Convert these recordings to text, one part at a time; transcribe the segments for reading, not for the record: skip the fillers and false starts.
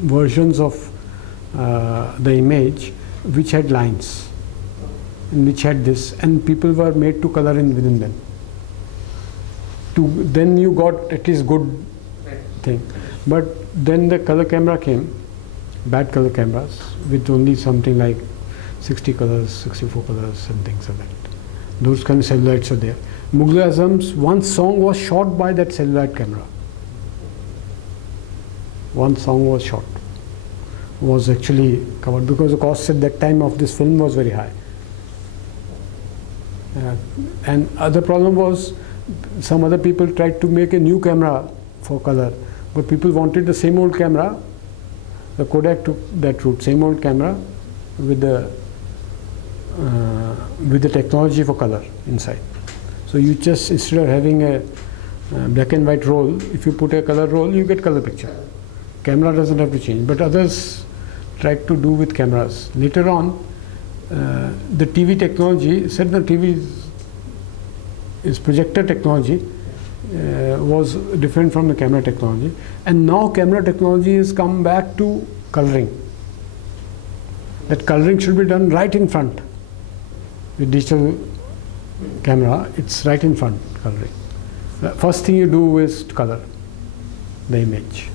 versions of the image which had lines and which had this, and people were made to color in within them. Then you got at least good thing. But then the color camera came, bad color cameras with only something like 60 colors, 64 colors and things like that. Those kind of cellulites are there. Mughal Azam's one song was shot by that cellulite camera. One song was shot, was actually covered, because the cost at that time of this film was very high. And other problem was, some other people tried to make a new camera for color, but people wanted the same old camera. The Kodak took that route, same old camera with the technology for color inside. So you just, instead of having a black and white roll, if you put a color roll, you get color picture. Camera doesn't have to change, but others tried to do with cameras. Later on, the TV technology, said the TV is projector technology, was different from the camera technology, and now camera technology has come back to coloring. That coloring should be done right in front. With digital camera, it's right in front coloring. The first thing you do is to color the image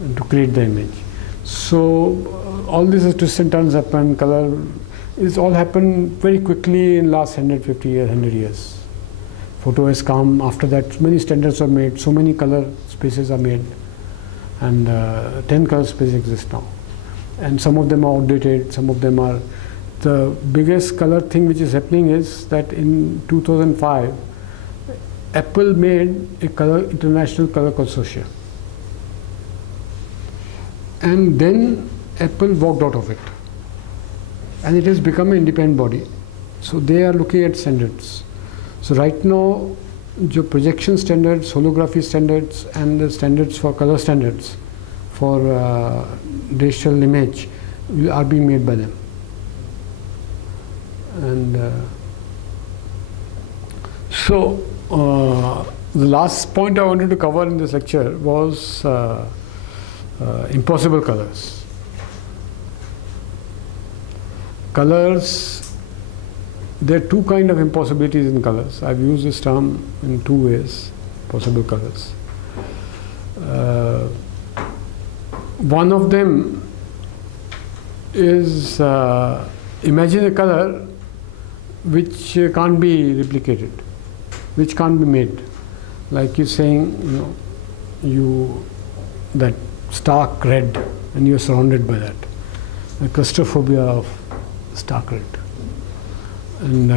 and to create the image. So all this twists and turns happen, color is all happened very quickly in last 150 years, 100 years. Photo has come after that, many standards are made, so many color spaces are made, and 10 color spaces exist now. And some of them are outdated, some of them are. The biggest color thing which is happening is that in 2005, Apple made a international color consortium. And then Apple walked out of it. And it has become an independent body. So they are looking at standards. So right now, the projection standards, holography standards, and the standards for color standards for digital image are being made by them. And so the last point I wanted to cover in this lecture was impossible colors. Colors, there are two kinds of impossibilities in colors. I've used this term in two ways, possible colors. One of them is imagine a color which can't be replicated, which can't be made. Like you're saying, that stark red, and you're surrounded by that. The claustrophobia of stark red. And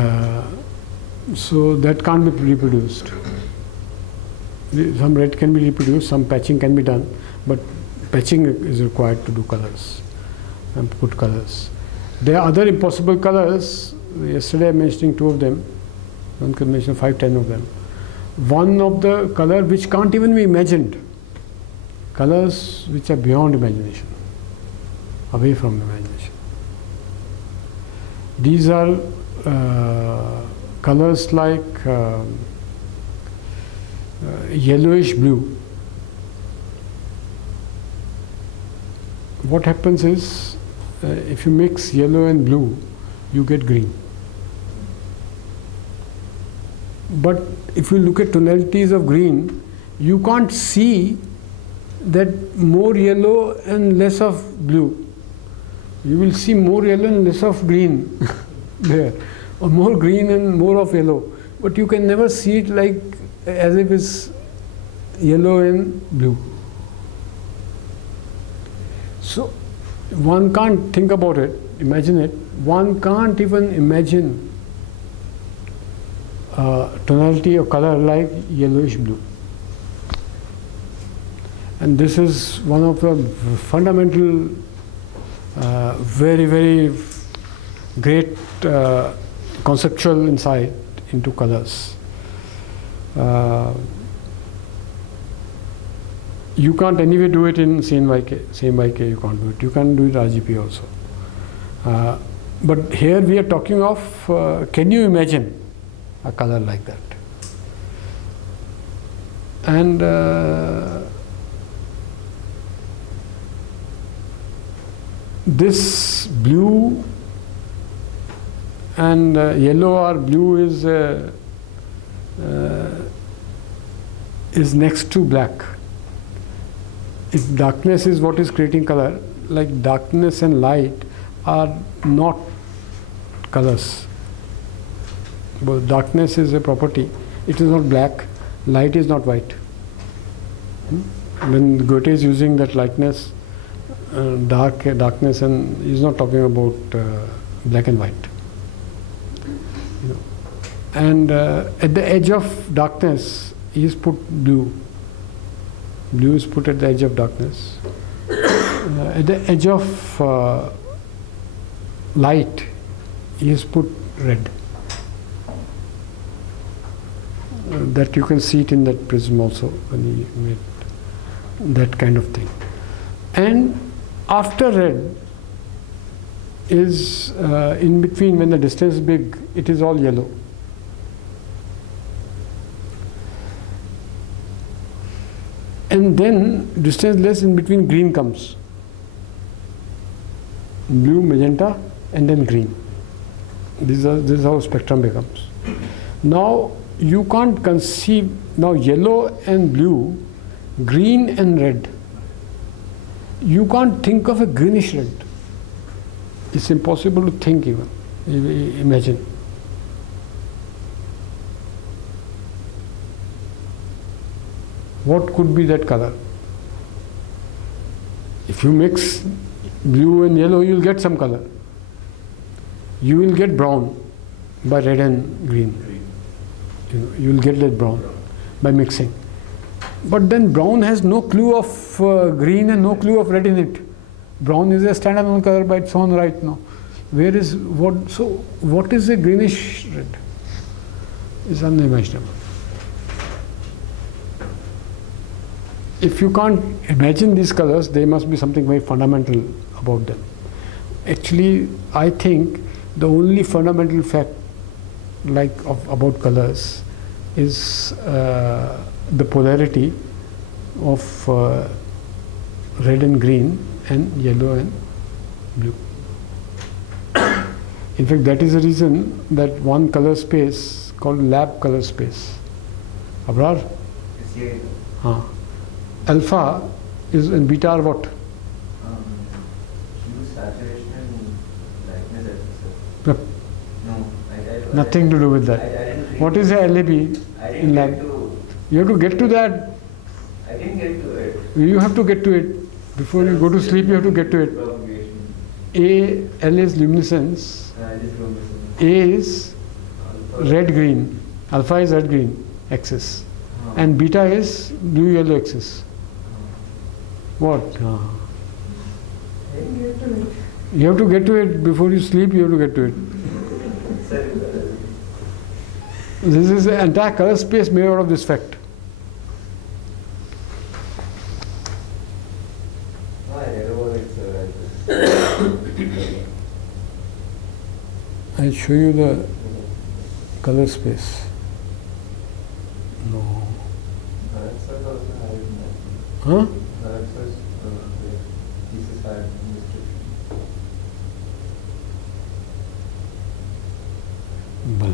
so that can't be reproduced. Some red can be reproduced, some patching can be done, but patching is required to do colors and put colors. There are other impossible colors. Yesterday I mentioned two of them. One could mention 5, 10 of them. One of the color which can't even be imagined. Colors which are beyond imagination, away from imagination. These are colors like yellowish blue. What happens is, if you mix yellow and blue, you get green. But if you look at tonalities of green, you can't see that more yellow and less of blue. You will see more yellow and less of green there, or more green and more of yellow. But you can never see it like as if it's yellow and blue. So one can't think about it, imagine it. One can't even imagine tonality of color like yellowish blue. And this is one of the fundamental, very, very great conceptual insight into colors. You can't anyway do it in CMYK. CMYK you can't do it. You can do it RGB also. But here we are talking of, can you imagine a color like that? And this blue and yellow or blue is next to black. If darkness is what is creating color, like darkness and light are not colors. But darkness is a property. It is not black. Light is not white. When Goethe is using that lightness, darkness, and he's not talking about black and white. And at the edge of darkness, he's put blue. Blue is put at the edge of darkness. At the edge of light, he has put red. That you can see it in that prism also when he made that kind of thing. And after red is in between, when the distance is big, it is all yellow. And then distance less, in between green comes. Blue, magenta, and then green. This is how spectrum becomes. Now you can't conceive, now yellow and blue, green and red. You can't think of a greenish red. It's impossible to think even, imagine. What could be that color? If you mix blue and yellow, you will get some color. You will get brown by red and green. You will get that brown by mixing. But then brown has no clue of green and no clue of red in it. Brown is a standalone color by its own right now. Where is what? So what is a greenish red? It's unimaginable. If you can't imagine these colors, there must be something very fundamental about them. Actually, I think the only fundamental fact about colors is the polarity of red and green and yellow and blue. In fact, that is the reason that one color space called lab color space. Abrar? Alpha is and beta are what? Hue, saturation and brightness, Yep. No, Nothing to do with that. What is a LAB in lab? You have to get to that. I didn't get to it. You have to get to it. Before you go to sleep, you have to get to it. L is luminescence. A is red-green. Alpha is red-green axis. And beta is blue-yellow axis. What? You have to get to it before you sleep. You have to get to it. This is the entire color space made out of this fact. I'll show you the color space. No. Huh? Well,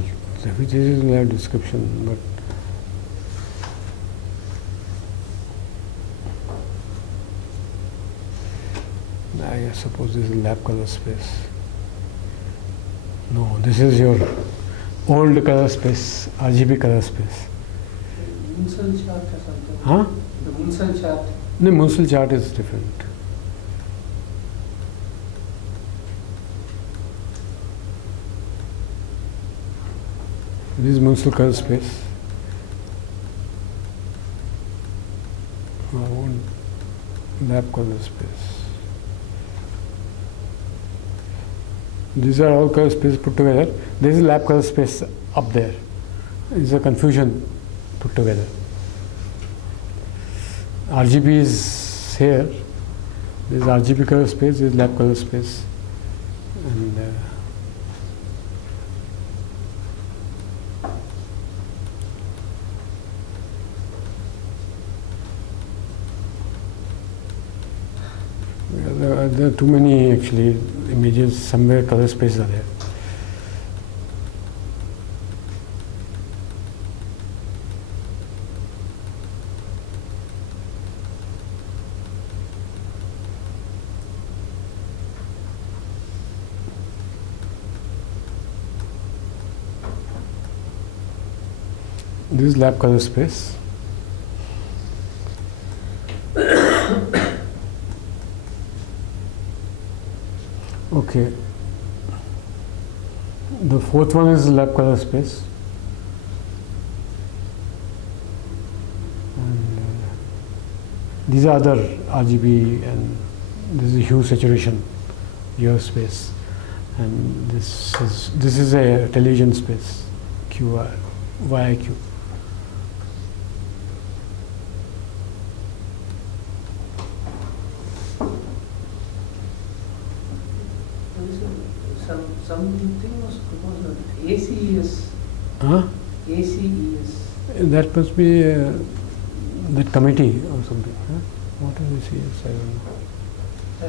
this is a description, but I suppose this is lab color space. No, this is your old color space, RGB color space. Munsell chart or something. Huh? The Munsell chart. No, Munsell chart is different. This is Munsell color space. Our own lab color space. These are all color spaces put together. This is lab color space up there. It's a confusion put together. RGB is here. This is RGB color space, this is lab color space. And There are too many actually images. Somewhere color spaces are there. This is lab color space. Okay. The fourth one is lab color space. And these are other RGB, and this is hue saturation, your space, and this is a television space, QI, YIQ. Something was proposed. ACES. Huh? ACES. That must be that committee or something. Huh? What is ACES? I don't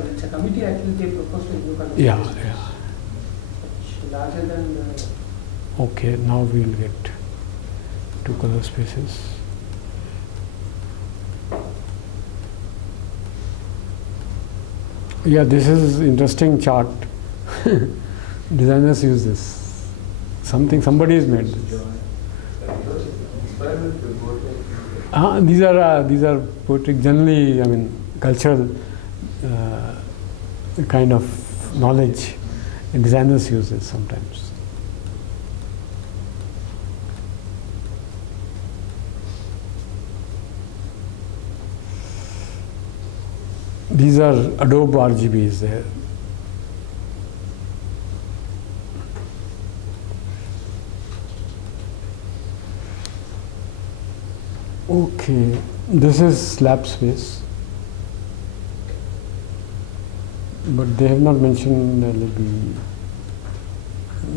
know. It's a committee. Actually, they proposed a new conversation. Yeah. Much larger than the. Okay, now we will get two color spaces. Yeah, this is interesting chart. Designers use this. Somebody has made this. These are poetic. Generally, I mean, cultural kind of knowledge. And designers use this sometimes. These are Adobe RGBs there. Okay, this is lab space, but they have not mentioned LEB.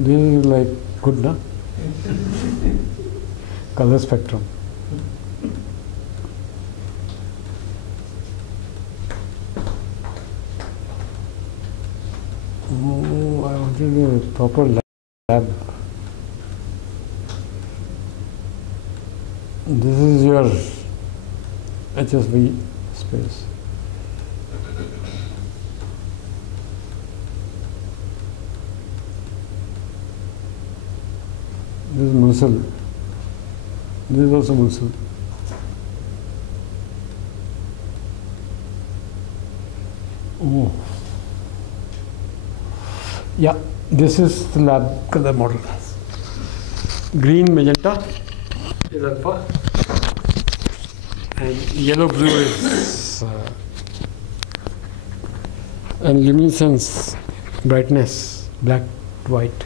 This is like good, na? Color spectrum. Oh, I wanted a proper lab. This is your HSV space. This is Munsell. This is also Munsell. Oh. Yeah, this is the lab color model. Green, magenta is alpha, and yellow blue is and luminescence, brightness, black white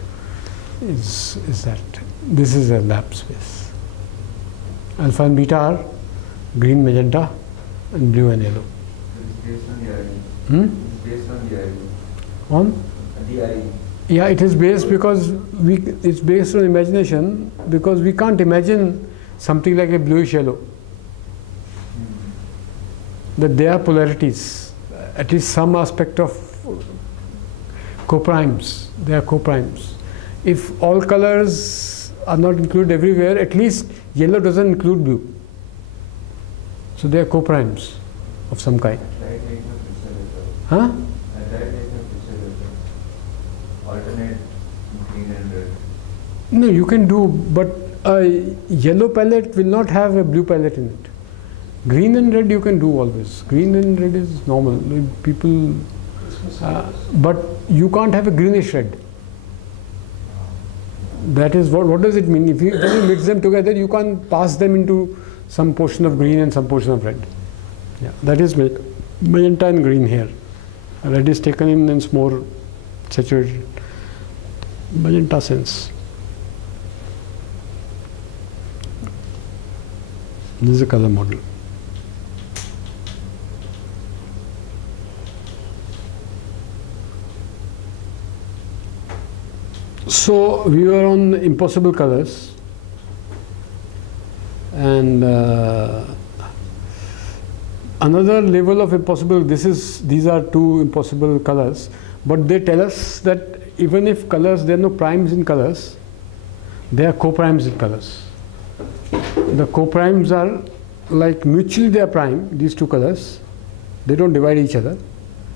is that. This is a lab space. Alpha and beta are green, magenta, and blue and yellow. It's based on the RE. Hmm? It's based on the RE. On? The RE. Yeah, it is based because it's based on imagination, because we can't imagine something like a bluish yellow. That there are polarities, at least some aspect of coprimes. They are coprimes. If all colors are not included everywhere, at least yellow doesn't include blue. So they are coprimes of some kind. I tried taking a picture with Huh? I tried taking a picture with alternate green and red. No, you can do, but a yellow palette will not have a blue palette in it. Green and red you can do always. Green and red is normal. People, but you can't have a greenish red. That is what does it mean? If you mix them together, you can't pass them into some portion of green and some portion of red. Yeah, that is magenta and green here. Red is taken in its more saturated magenta sense. This is a color model. So we were on impossible colors, and Another level of impossible, these are two impossible colors, but they tell us that even if colors, there are no primes in colors, there are co-primes in colors. The co-primes are like mutually they are prime, these two colors. They don't divide each other.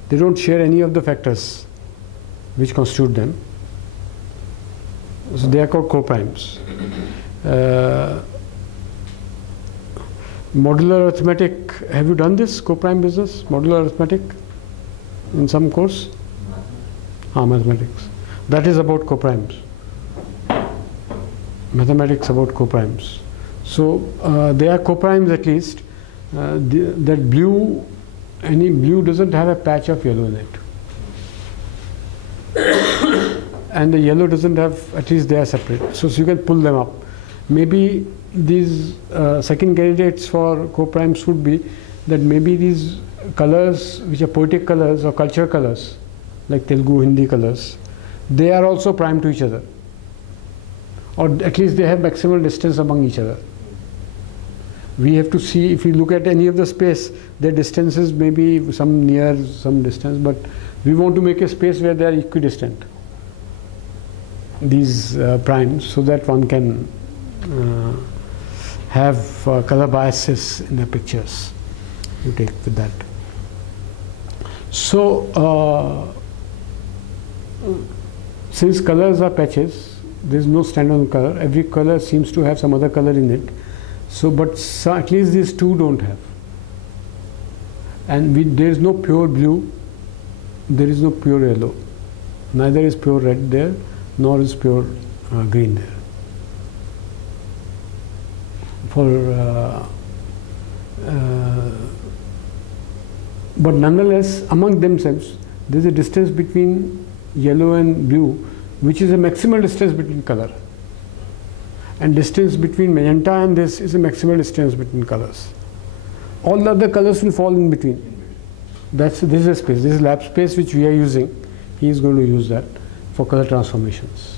They don't share any of the factors which constitute them. So they are called co-primes. Modular arithmetic, have you done this co-prime business? Modular arithmetic in some course? Mathematics. That is about co-primes. Mathematics about co-primes. So they are co-primes at least. That blue, any blue doesn't have a patch of yellow in it. And the yellow doesn't have, at least they are separate. So you can pull them up. Maybe these second candidates for co-primes would be that maybe these colors which are poetic colors or culture colors like Telugu, Hindi colors, they are also prime to each other, or at least they have maximal distance among each other. We have to see, if we look at any of the space, their distances may be some near, some distance, but we want to make a space where they are equidistant, these primes, so that one can have color biases in the pictures you take with that. So since colors are patches, there is no standalone color. Every color seems to have some other color in it. So, but at least these two don't have. And there is no pure blue, there is no pure yellow. Neither is pure red there, nor is pure green there. But nonetheless, among themselves, there is a distance between yellow and blue, which is a maximal distance between color. And distance between magenta and this is a maximal distance between colors. All the other colors will fall in between. This is a space. This is lab space which we are using. He is going to use that for color transformations.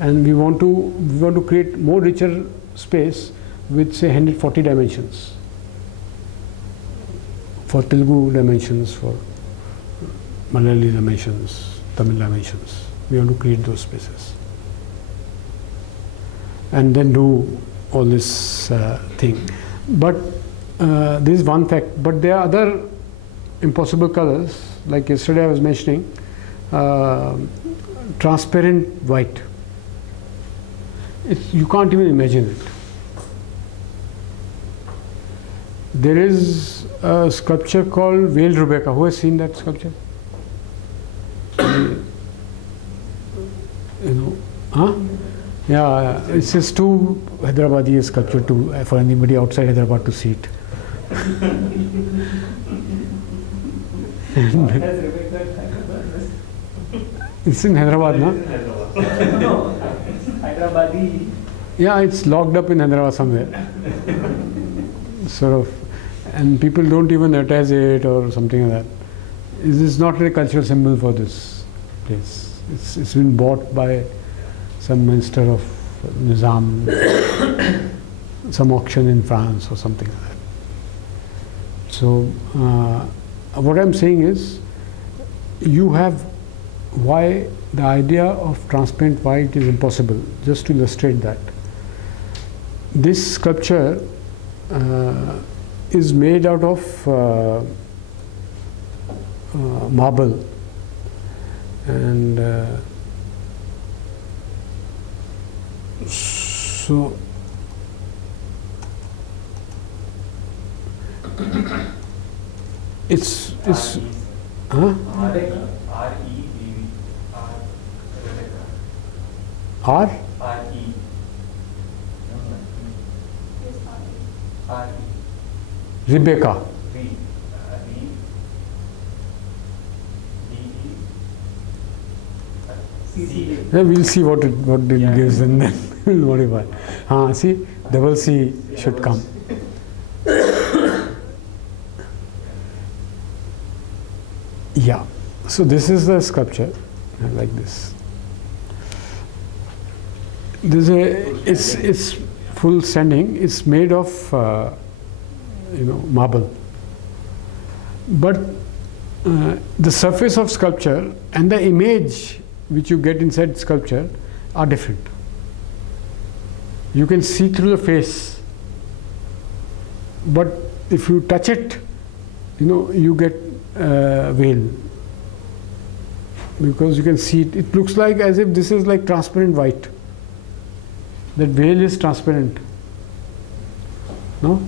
And we want to create more richer space with say 140 dimensions. For Telugu dimensions, for Malayali dimensions, Tamil dimensions. We want to create those spaces. And then do all this thing. But this is one fact. But there are other impossible colors, like yesterday I was mentioning, transparent white. You can't even imagine it. There is a sculpture called Veiled Rebecca. Who has seen that sculpture? You know, huh? Yeah, it's just too Hyderabadi sculpture for anybody outside Hyderabad to see it. It's in Hyderabad, no? No, Hyderabadi. Yeah, it's locked up in Hyderabad somewhere. Sort of, and people don't even advertise it or something like that. This is not a cultural symbol for this place. It's been bought by some minister of Nizam, some auction in France or something like that. So what I'm saying is, you have why the idea of transparent white is impossible. Just to illustrate that, this sculpture is made out of marble, and so it's huh? R? Rebecca. Yeah, we'll see what it gives, and then we'll modify. See, double C should come. Yeah. So this is the sculpture, like this. It's full standing. It's made of marble. But the surface of sculpture and the image which you get inside sculpture are different. You can see through the face, but if you touch it, you get veil, because you can see it. It looks like as if this is like transparent white. That veil is transparent, no?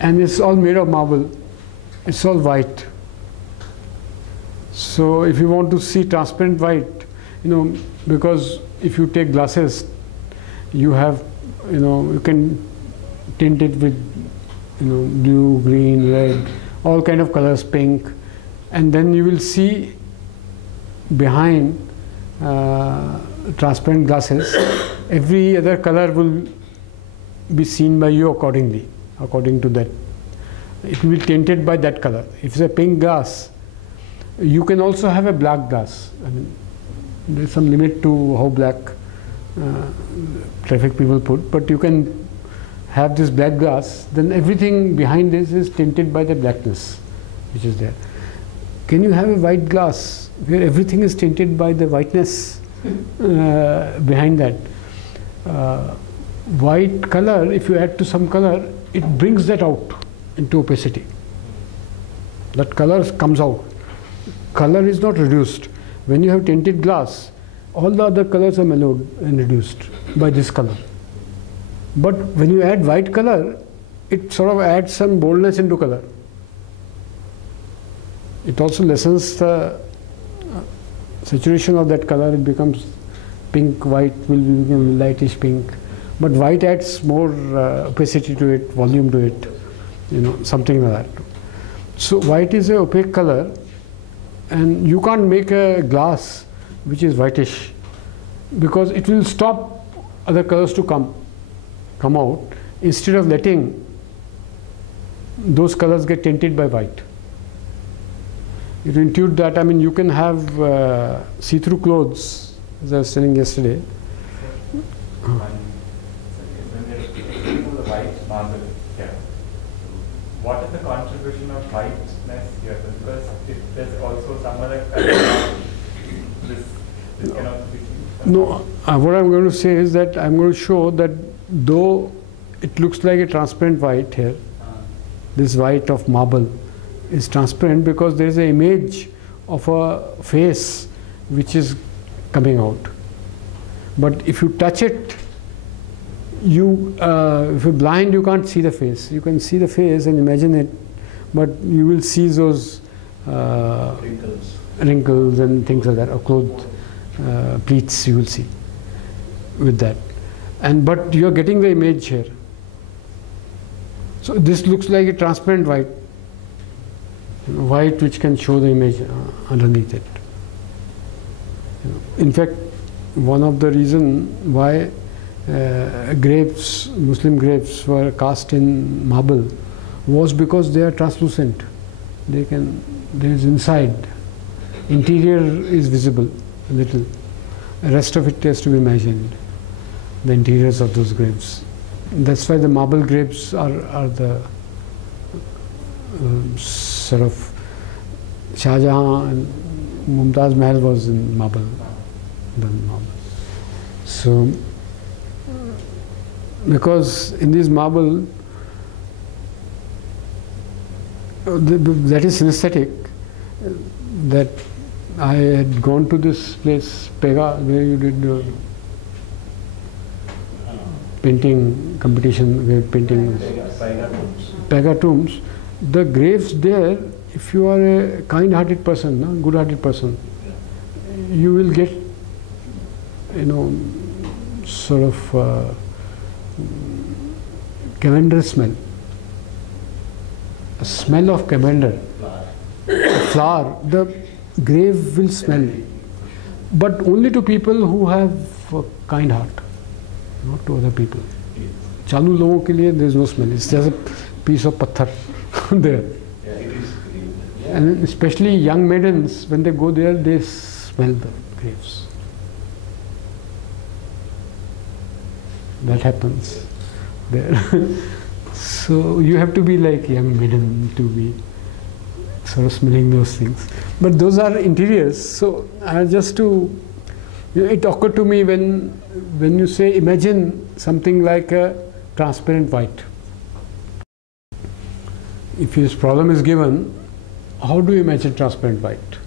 And it's all made of marble. It's all white. So if you want to see transparent white, because if you take glasses, you have, you can tint it with, blue, green, red, all kind of colors, pink, and then you will see behind transparent glasses, every other color will be seen by you accordingly, according to that. It will be tinted by that color. If it's a pink glass, you can also have a black glass. I mean, there's some limit to how black traffic people put, but you can have this black glass, then everything behind this is tinted by the blackness which is there. Can you have a white glass where everything is tinted by the whiteness behind that? White color, if you add to some color, it brings that out into opacity. That color comes out. Color is not reduced. When you have tinted glass, all the other colors are mellowed and reduced by this color. But when you add white color, it sort of adds some boldness into color. It also lessens the saturation of that color. It becomes pink, white will become lightish pink. But white adds more opacity to it, volume to it, something like that. So white is an opaque color, and you can't make a glass which is whitish, because it will stop other colors to come out, instead of letting those colors get tinted by white. You intuit that. I mean, you can have see-through clothes, as I was telling yesterday. When we are speaking of the white marble here, what is the contribution of whiteness here? Because if there's also some other color, this cannot be seen. No, what I'm going to say is that I'm going to show that though it looks like a transparent white here, this white of marble is transparent because there is an image of a face which is coming out. But if you touch it, if you're blind, you can't see the face. You can see the face and imagine it, but you will see those wrinkles and things like that, or cloth pleats you will see with that. But you are getting the image here. So this looks like a transparent white, white which can show the image underneath it. In fact, one of the reasons why graves, Muslim graves, were cast in marble was because they are translucent. There is inside, interior is visible a little. The rest of it has to be imagined, the interiors of those graves. That's why the marble graves are the sort of Shah Jahan and Mumtaz Mahal was in marble, done marble. So, because in this marble, that is synesthetic, that I had gone to this place, Pega, where you did painting competition, where painting Pega tombs. The graves there, if you are a kind-hearted person, good-hearted person, you will get, sort of cavender smell. A smell of cavender, flower, the grave will smell, but only to people who have a kind heart, not to other people. Chalu logon ke liye there is no smell. It's just a piece of pathar there. And especially young maidens, when they go there, they smell the graves. That happens there. So So you have to be like young maiden to be sort of smelling those things. But those are interiors. So just to, it occurred to me when you say imagine something like a transparent white. If this problem is given, how do you imagine transparent white?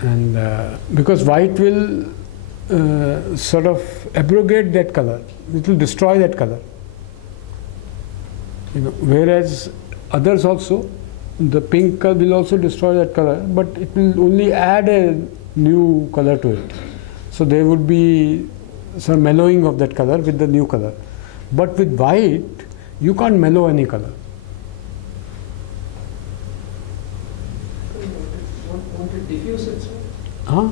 And because white will sort of abrogate that color, it will destroy that color. Whereas others also, the pink will also destroy that color, but it will only add a new color to it. So there would be some mellowing of that color with the new color. But with white, you can't mellow any color. Won't it diffuse it, sir? Huh?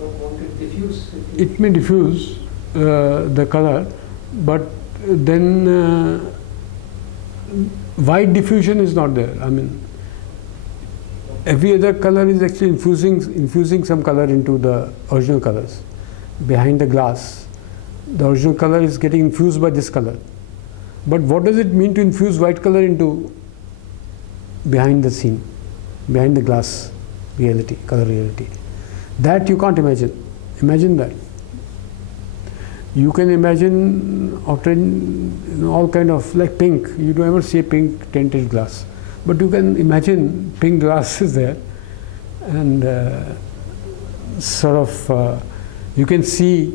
Won't it diffuse? It may diffuse the color, but then white diffusion is not there. I mean, every other color is actually infusing some color into the original colors. Behind the glass, the original color is getting infused by this color. But what does it mean to infuse white color into behind the scene, behind the glass reality, color reality? That you can't imagine. Imagine that. You can imagine all kind of, like pink. You don't ever see a pink tinted glass, but you can imagine pink glass is there, and sort of you can see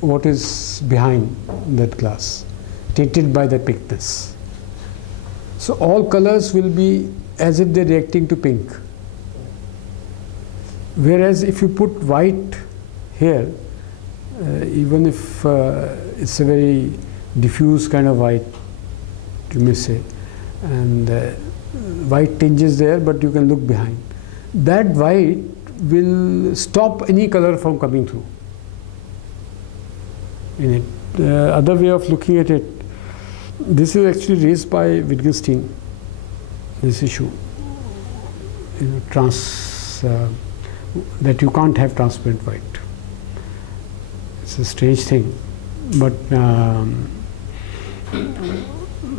what is behind that glass, tinted by the pinkness. So all colors will be as if they're reacting to pink. Whereas if you put white here, even if it's a very diffuse kind of white, you may say, and white tinges there, but you can look behind. That white will stop any color from coming through in it. The other way of looking at it, this is actually raised by Wittgenstein, this issue, that you can't have transparent white. It's a strange thing, but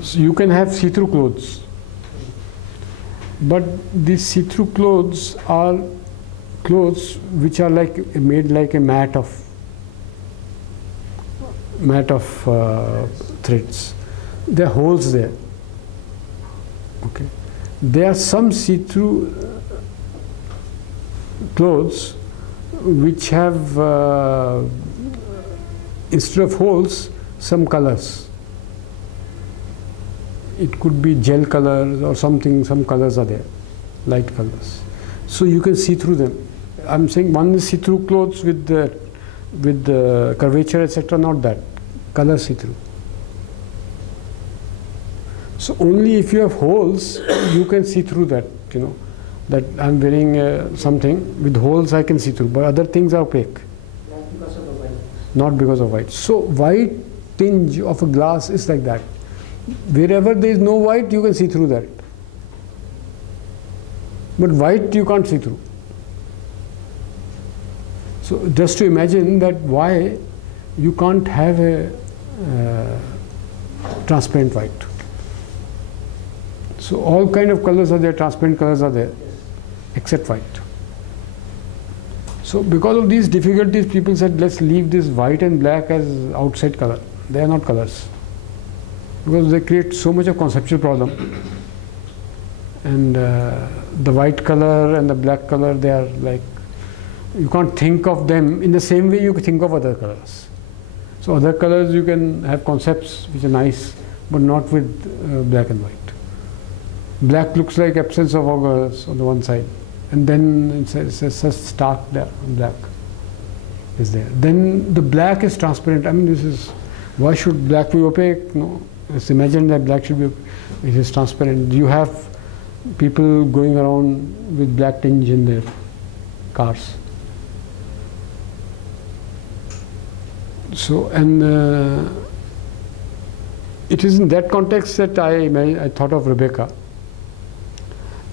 so you can have see-through clothes, but these see-through clothes are clothes which are like made like a mat of threads. There are holes there. Okay, there are some see-through clothes which have instead of holes, some colors. It could be gel colors or something, some colors are there, light colors. So you can see through them. I'm saying one is see-through clothes with the curvature, etc., not that. Color see-through. So only if you have holes, you can see through that, that I'm wearing something with holes I can see through, but other things are opaque. Not because of the white. Not because of white. So white tinge of a glass is like that. Wherever there is no white, you can see through that. But white you can't see through. So just to imagine that why you can't have a transparent white. So all kind of colors are there, transparent colors are there, except white. So because of these difficulties, people said, let's leave this white and black as outside color. They are not colors, because they create so much of conceptual problem. And the white color and the black color, they are like, you can't think of them in the same way you can think of other colors. So other colors you can have concepts which are nice, but not with black and white. Black looks like absence of all colors on the one side, and then it's such stark black is there. Then the black is transparent. I mean, this is, why should black be opaque? No, let's imagine that black should be, it is transparent. You have people going around with black tinge in their cars. So, and it is in that context that I thought of Rebecca.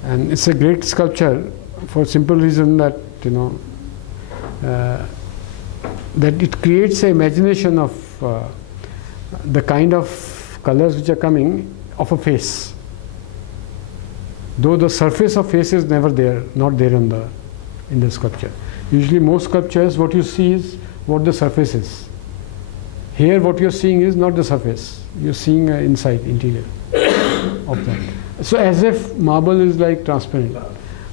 And it's a great sculpture for simple reason that, that it creates an imagination of the kind of colors which are coming of a face, though the surface of face is never there, not there in the sculpture. Usually most sculptures, what you see is what the surface is. Here what you're seeing is not the surface, you're seeing inside, interior of that. So as if marble is like transparent.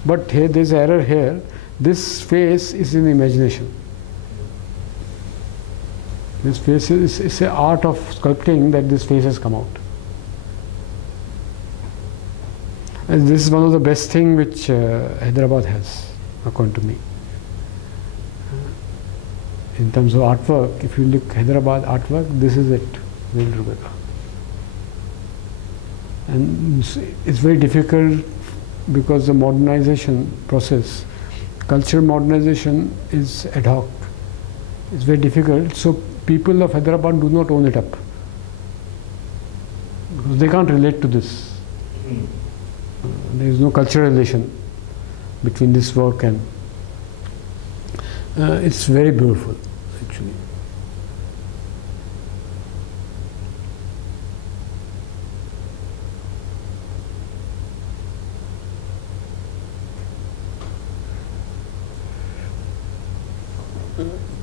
But here there's error here. This face is in imagination. This face is an art of sculpting that this face has come out. And this is one of the best things which Hyderabad has, according to me. In terms of artwork, if you look Hyderabad artwork, this is it, Whale Rubeka. And it's very difficult because the modernization process, cultural modernization is ad hoc. It's very difficult. So people of Hyderabad do not own it up because they can't relate to this. There is no cultural relation between this work and it's very beautiful actually.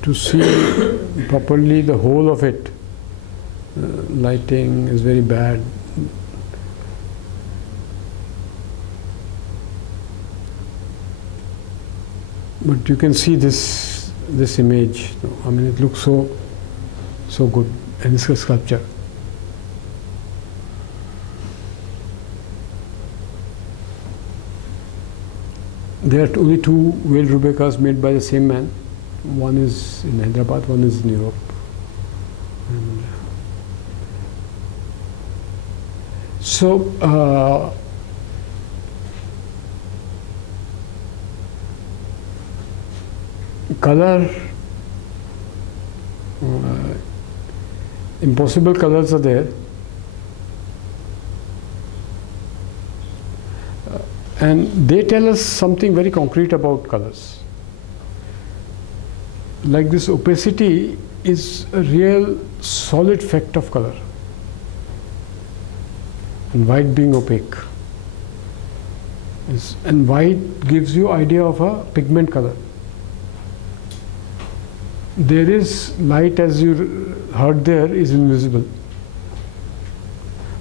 To see properly the whole of it, lighting is very bad. But you can see this image. I mean, it looks so good, and it's a sculpture. There are only two Whale Rubekas made by the same man. One is in Hyderabad, one is in Europe. And so color, impossible colors are there, and they tell us something very concrete about colors. Like this opacity is a real solid fact of color, and white being opaque. And white gives you idea of a pigment color. There is light, as you heard there, is invisible.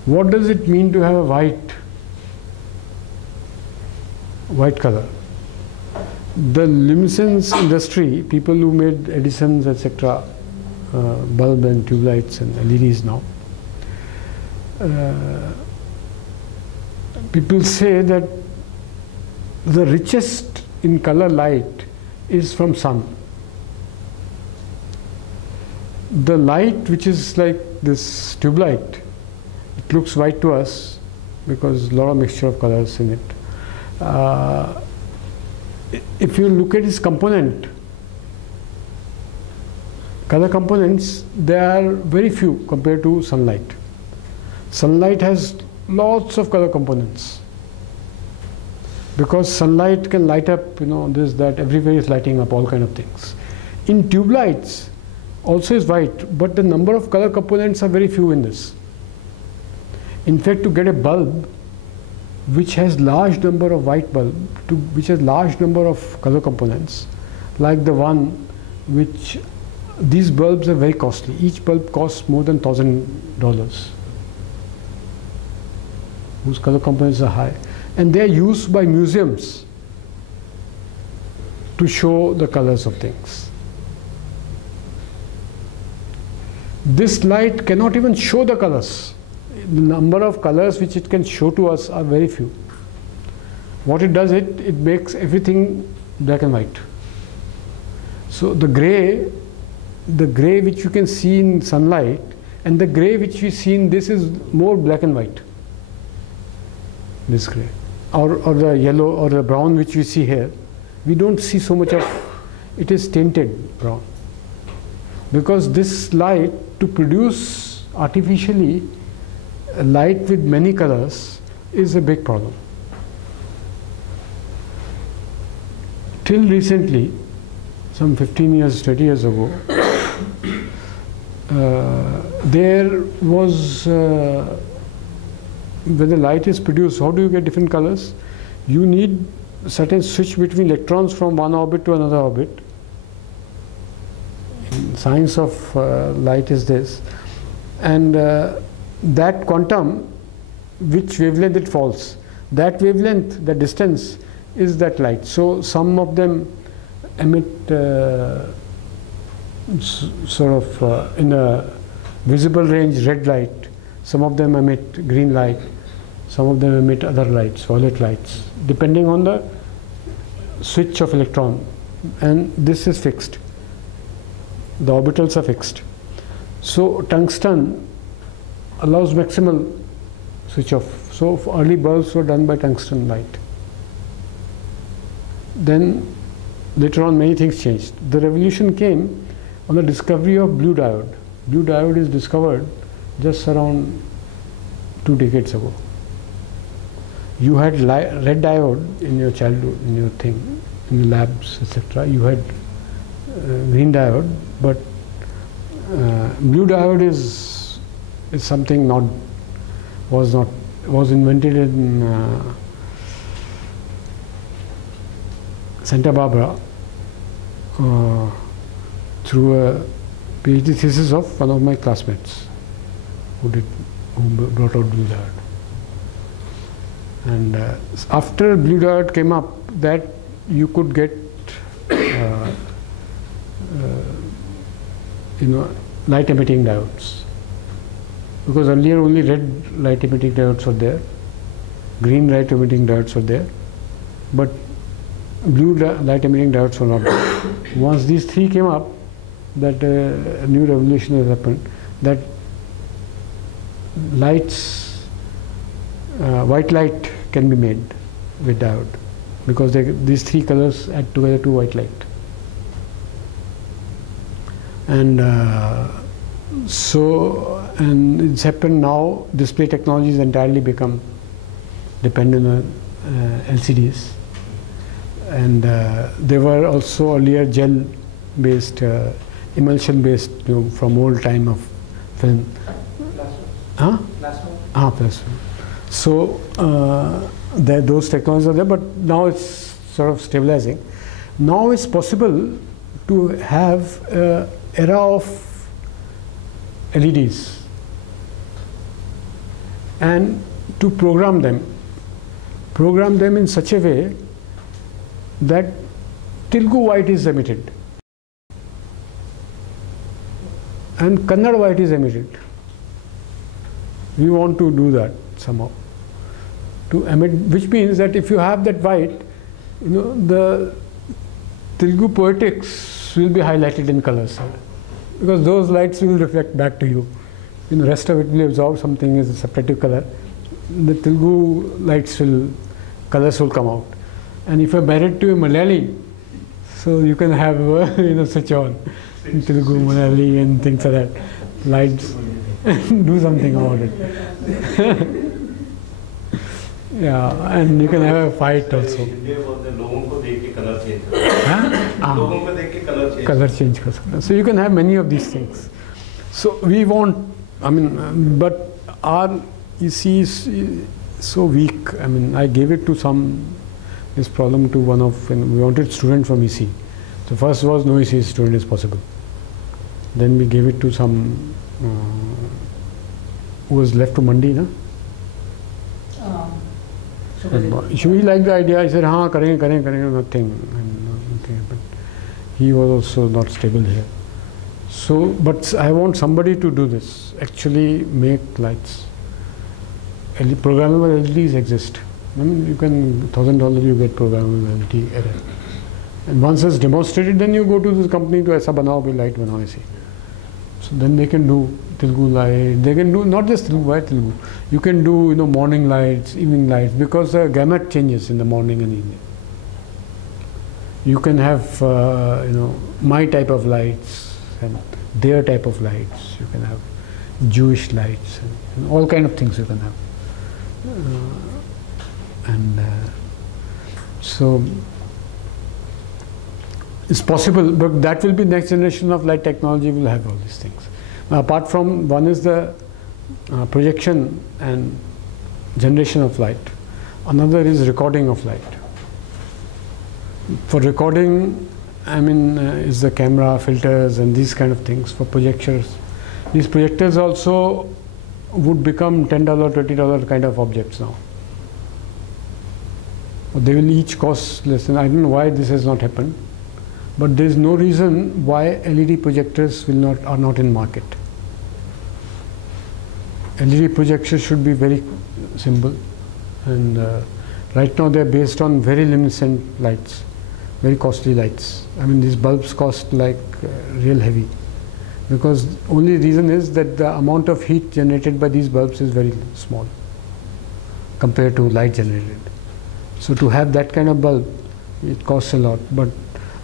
What does it mean to have a white color? The luminescence industry, people who made Edison's, etc., bulb and tube lights and LEDs now, people say that the richest in color light is from sun. The light which is like this tube light, it looks white to us because a lot of mixture of colors in it. If you look at its component, color components, they are very few compared to sunlight. Sunlight has lots of color components because sunlight can light up, this, that, everywhere is lighting up all kind of things. In tube lights, also is white, but the number of color components are very few in this. In fact, to get a bulb which has large number of white bulb, which has large number of color components, like the one which, these bulbs are very costly. Each bulb costs more than $1,000, whose color components are high. And they are used by museums to show the colors of things. This light cannot even show the colors. The number of colors which it can show to us are very few. What it does, it makes everything black and white. So the gray which you can see in sunlight and the gray which we see in this is more black and white. This gray. Or the yellow or the brown which we see here, we don't see so much of, it is tinted brown. Because this light, to produce artificially light with many colors, is a big problem. Till recently, some 15 years, 20 years ago, there was when the light is produced, how do you get different colors? You need a certain switch between electrons from one orbit to another orbit. Science of light is this, and that quantum, which wavelength it falls, that wavelength, the distance, is that light. So some of them emit sort of in a visible range red light, some of them emit green light, some of them emit other lights, violet lights, depending on the switch of electron, and this is fixed. The orbitals are fixed. So tungsten allows maximal switch off. So early bulbs were done by tungsten light. Then later on many things changed. The revolution came on the discovery of blue diode. Blue diode is discovered just around 2 decades ago. You had red diode in your childhood, in your thing, in the labs, etc. You had green diode, but blue diode is something was invented in Santa Barbara through a PhD thesis of one of my classmates who brought out blue diode. And after blue diode came up, that you could get light emitting diodes, because earlier only red light emitting diodes were there, green light emitting diodes were there, but blue light emitting diodes were not there. Once these three came up, that a new revolution has happened, that lights, white light can be made with diode, because these three colors add together to white light. And and it's happened now, display technologies entirely become dependent on LCDs. And there were also earlier gel based, emulsion based, from old time of film. Plasma. So those technologies are there, but now it's sort of stabilizing. Now it's possible to have an era of LEDs and to program them in such a way that Telugu white is emitted and Kannada white is emitted. We want to do that somehow, to emit, which means that if you have that white, the Telugu poetics will be highlighted in colors, because those lights will reflect back to you. The rest of it will absorb something as a separative color. The Telugu lights colors will come out. And if you're married to a Malayali, so you can have switch on in Telugu, Malayali and things like that. Lights, do something about it. Yeah, and you can have a fight also. Color change. So you can have many of these things. So we want, but our EC is so weak. I gave it to this problem to one of, we wanted student from EC. So first was no EC student is possible. Then we gave it to some who was left to Mandi, na? He liked the idea. He said, karenge, nothing. Okay, but he was also not stable here. So, but I want somebody to do this, actually make lights. Programmable LEDs exist. You can, $1,000 you get programmable LED array. And once it's demonstrated, then you go to this company to aisa banao bhi light banao aise. So then they can do Telugu light. They can do not just Telugu. You can do morning lights, evening lights, because the gamut changes in the morning and evening. You can have my type of lights and their type of lights. You can have Jewish lights and all kind of things you can have. So it's possible, but that will be next generation of light technology will have all these things. Now, apart from, one is the projection and generation of light. Another is recording of light. For recording, I mean, is the camera, filters, and these kind of things. For projectors, these projectors also would become $10, $20 kind of objects now. They will each cost less than, I don't know why this has not happened, but there is no reason why LED projectors are not in market. LED projectors should be very simple, and right now they are based on very luminescent lights, very costly lights. I mean, these bulbs cost like real heavy, because only reason is that the amount of heat generated by these bulbs is very small compared to light generated. So to have that kind of bulb, it costs a lot. But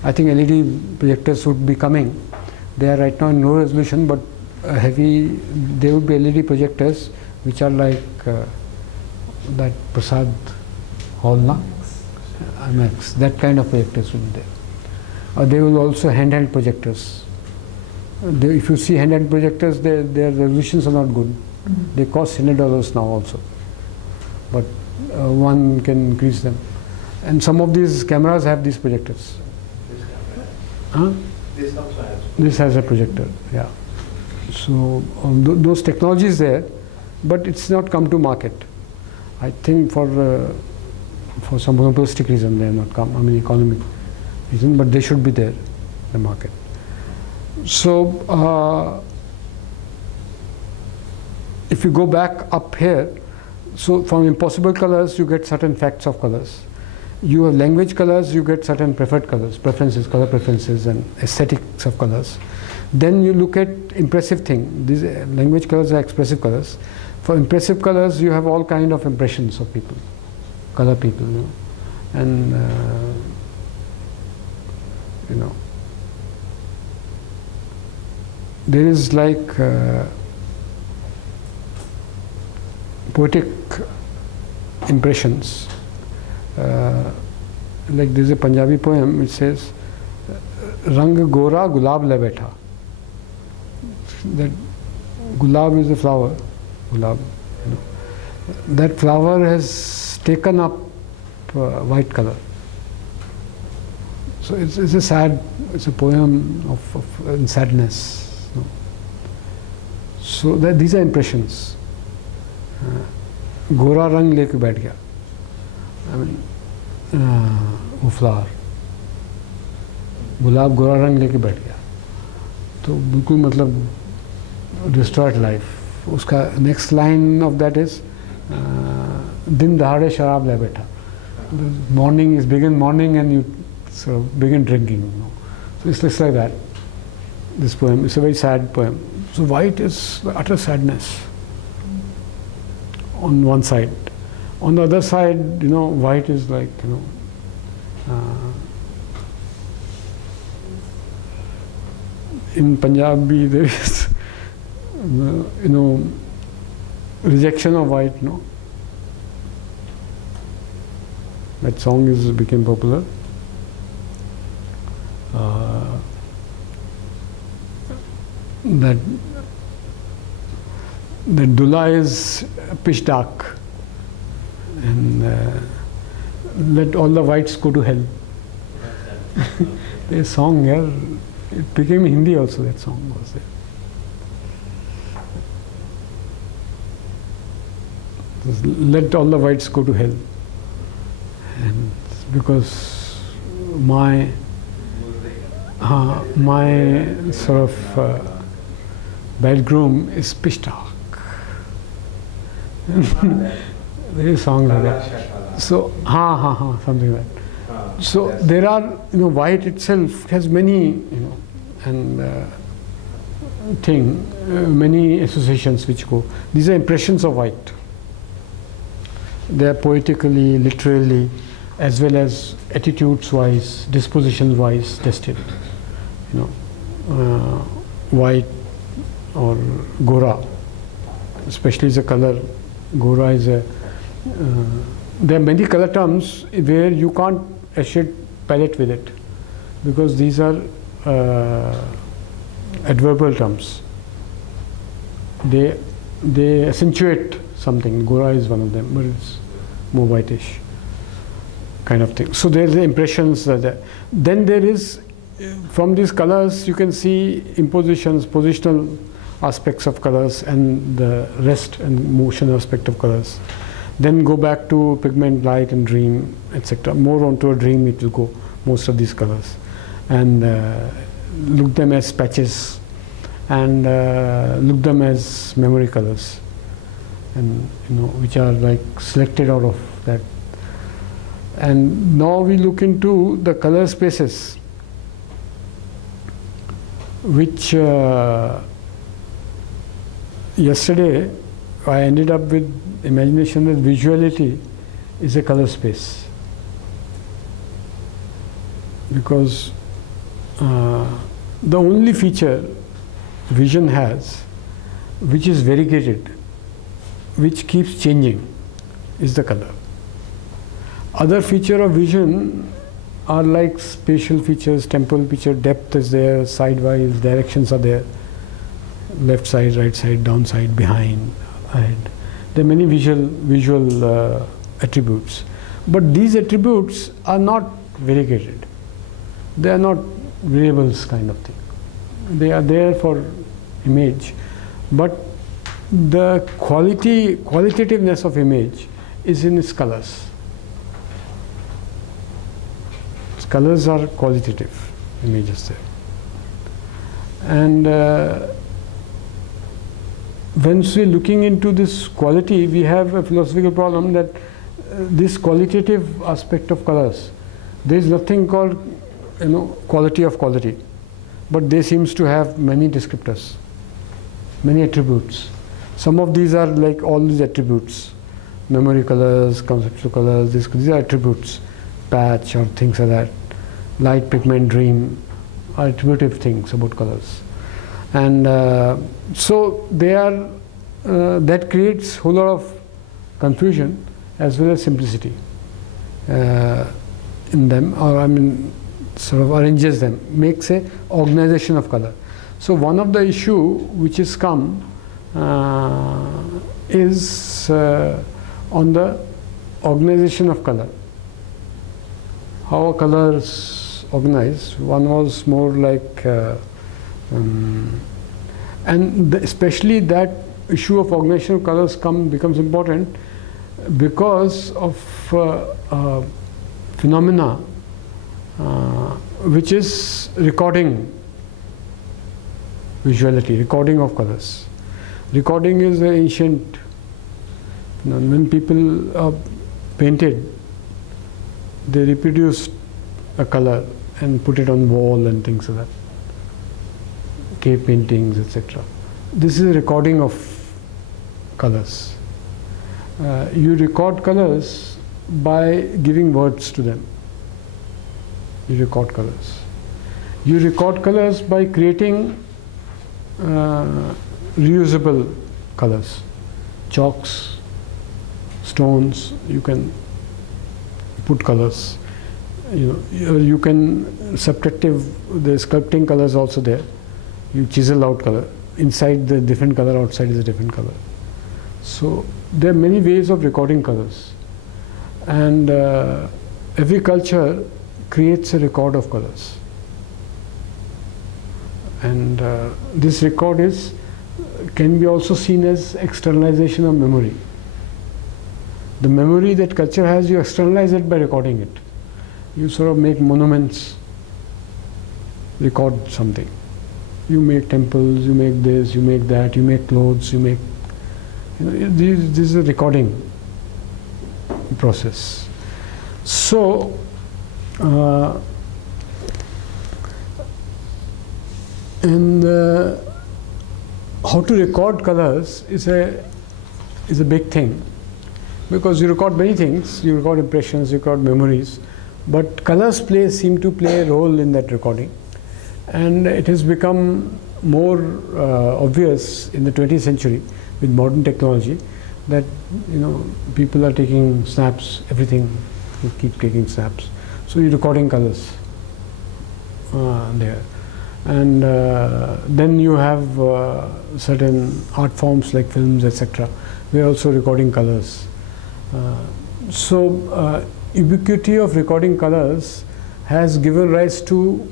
I think LED projectors would be coming. They are right now in low resolution, but there would be LED projectors which are like that Prasad Hall, na? IMAX. That kind of projectors will be there. They will also handheld projectors. If you see handheld projectors, their resolutions are not good. They cost $100 now also, but one can increase them. And some of these cameras have these projectors. This also has. This has a projector, yeah. So those technologies there, but it's not come to market. I think for some monopolistic reason they have not come. I mean, economic reason, but they should be there in the market. So if you go back up here, so from impossible colors you get certain facts of colors. You have language colors, you get certain preferred colors, color preferences and aesthetics of colors. Then you look at impressive thing. These language colors are expressive colors. For impressive colors, you have all kind of impressions of people, color people, you know. And you know, there is like poetic impressions. Like there is a Punjabi poem which says, "Rang gora gulab le baitha." That gulab is a flower. Gulab, you know. That flower has taken up white color. So it's a sad. It's a poem of sadness. You know. So these are impressions. Gora rang leke baith gaya. I mean, वो flower गुलाब गोरा रंग लेके बैठ गया, तो बिल्कुल मतलब destroyed life. उसका next line of that is दिन दहाड़े शराब ले बैठा. Morning is begin morning and you sort of begin drinking, you know. So it's just like that. This poem, it's a very sad poem. So white is utter sadness on one side. On the other side, you know, white is like, you know, in Punjabi there is, you know, rejection of white, no? That song became popular. That Dullah is pitch dark, and let all the whites go to hell. There's a song here, it became Hindi also, that song was there. Let all the whites go to hell. And because my sort of bridegroom is pitch dark. There is a song like that. So, something like that. So there are, you know, white itself has many, you know, and many associations which go. These are impressions of white. They are poetically, literally, as well as attitudes-wise, dispositions-wise tested. You know, white or gora, especially as a color. Gora is a. There are many color terms where you can't associate palette with it, because these are adverbial terms. They accentuate something. Gora is one of them, but it's more whitish kind of thing. So there's the impressions that there. Then there is, from these colors you can see impositions, positional aspects of colors, and the rest and motion aspect of colors. Then go back to pigment, light and dream, etc. More onto a dream it will go, most of these colors. And look them as patches, and look them as memory colors, and which are like selected out of that. And now we look into the color spaces, which yesterday I ended up with imagination that visuality is a color space, because the only feature vision has which is variegated, which keeps changing, is the color. Other feature of vision are like spatial features, temporal feature, depth is there, sidewise, directions are there, left side, right side, down side, behind, ahead. There are many visual attributes, but these attributes are not variegated. They are not variables kind of thing. They are there for image, but the qualitativeness of image is in its colors. Its colors are qualitative images there. And once we're looking into this quality, we have a philosophical problem that this qualitative aspect of colors, there is nothing called quality of quality, but they seems to have many descriptors, many attributes. Some of these are like all these attributes, memory colors, conceptual colors, these are attributes, patch or things like that, light, pigment, dream, are attributive things about colors. And so they are, that creates a whole lot of confusion as well as simplicity in them, or I mean sort of arranges them, makes a organization of color. So one of the issue which has come is on the organization of color. How are colors organized? One was more like and especially that issue of organization of colors becomes important because of phenomena which is recording visuality, recording of colors. Recording is an ancient, when people painted, they reproduced a color and put it on wall and things like that. Cave paintings, etc. This is a recording of colors. You record colors by giving words to them. You record colors. You record colors by creating reusable colors, chalks, stones. You can put colors. You can subtractive. The sculpting colors also there. You chisel out color. Inside the different color, outside is a different color. So there are many ways of recording colors, and every culture creates a record of colors. And this record can be also seen as externalization of memory. The memory that culture has, you externalize it by recording it. You sort of make monuments, record something. You make temples, you make this, you make that, you make clothes, you make, this is a recording process. So, how to record colors is a big thing, because you record many things. You record impressions, you record memories, but colors seem to play a role in that recording, and it has become more obvious in the 20th century with modern technology that people are taking snaps, everything, you keep taking snaps. So you're recording colors there. And then you have certain art forms like films, etc., we are also recording colors. Ubiquity of recording colors has given rise to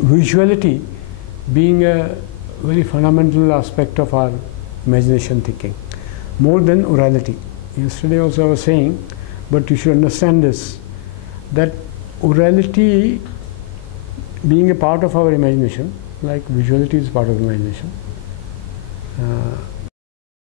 visuality being a very fundamental aspect of our imagination thinking, more than orality. Yesterday also I was saying, but you should understand this, that orality being a part of our imagination, like visuality is part of imagination,